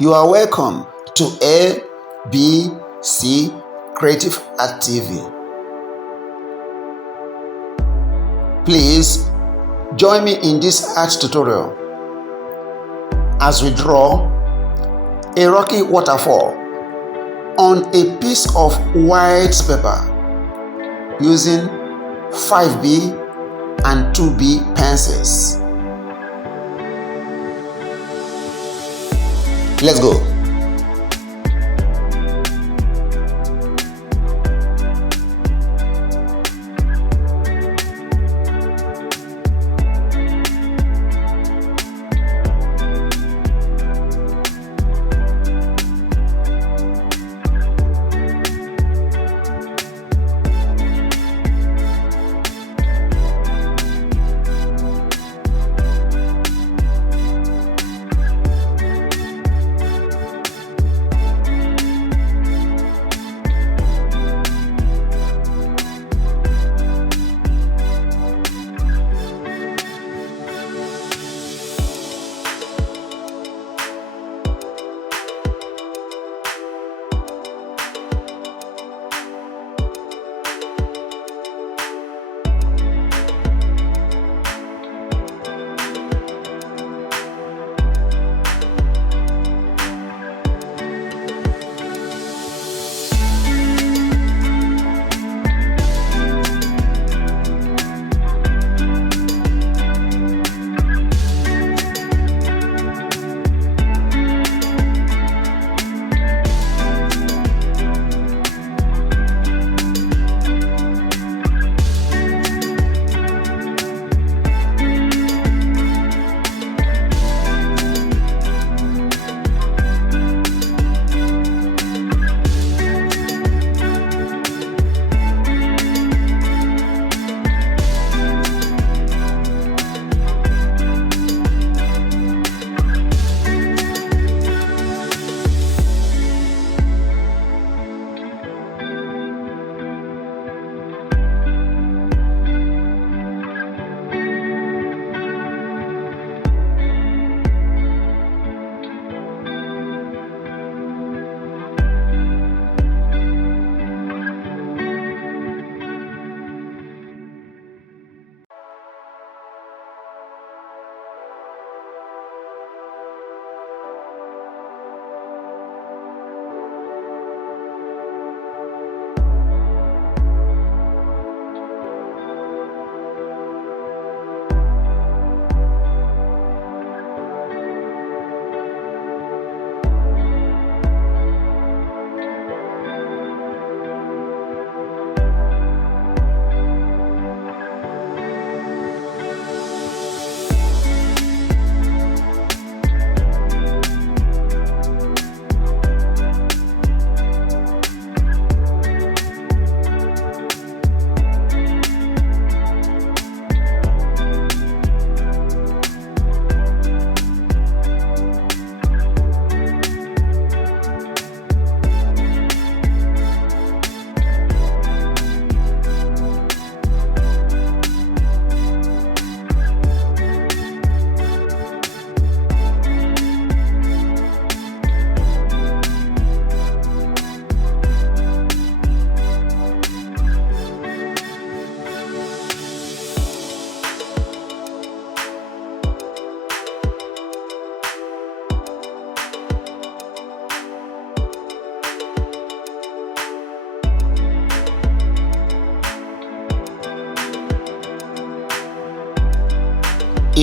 You are welcome to ABC Creative Art TV. Please join me in this art tutorial as we draw a rocky waterfall on a piece of white paper using 5B and 2B pencils. Let's go.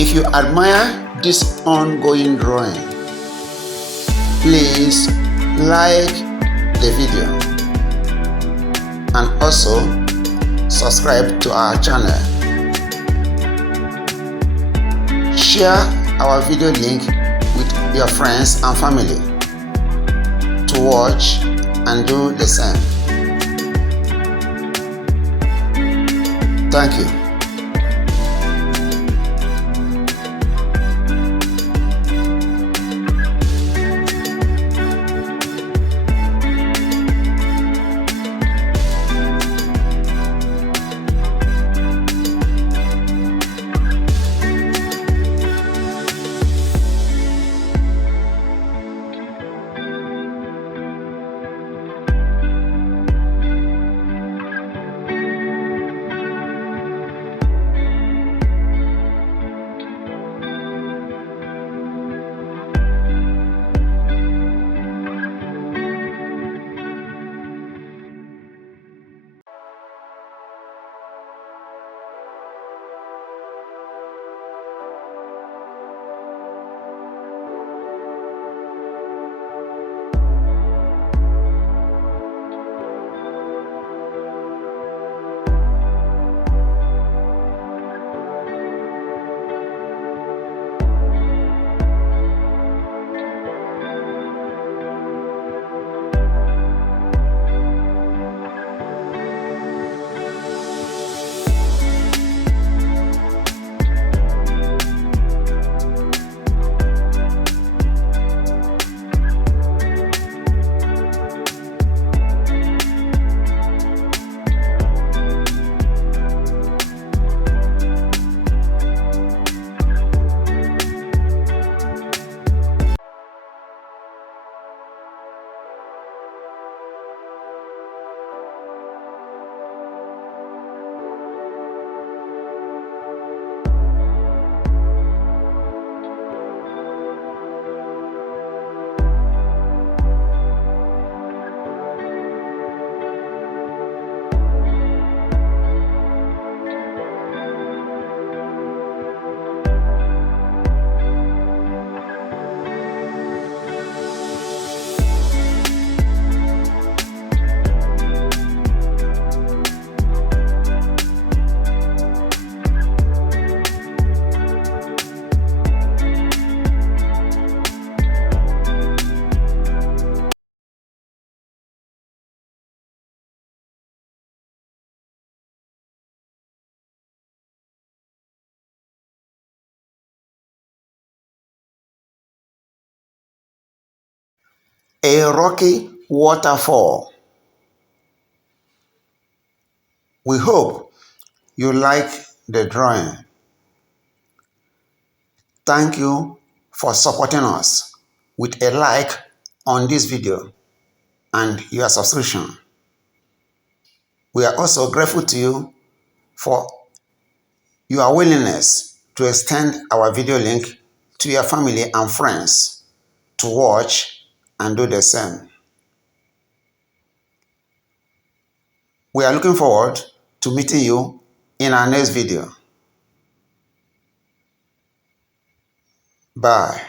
If you admire this ongoing drawing, please like the video and also subscribe to our channel. Share our video link with your friends and family to watch and do the same. Thank you. a rocky waterfall. We hope you like the drawing. Thank you for supporting us with a like on this video and your subscription. We are also grateful to you for your willingness to extend our video link to your family and friends to watch and do the same. We are looking forward to meeting you in our next video. Bye.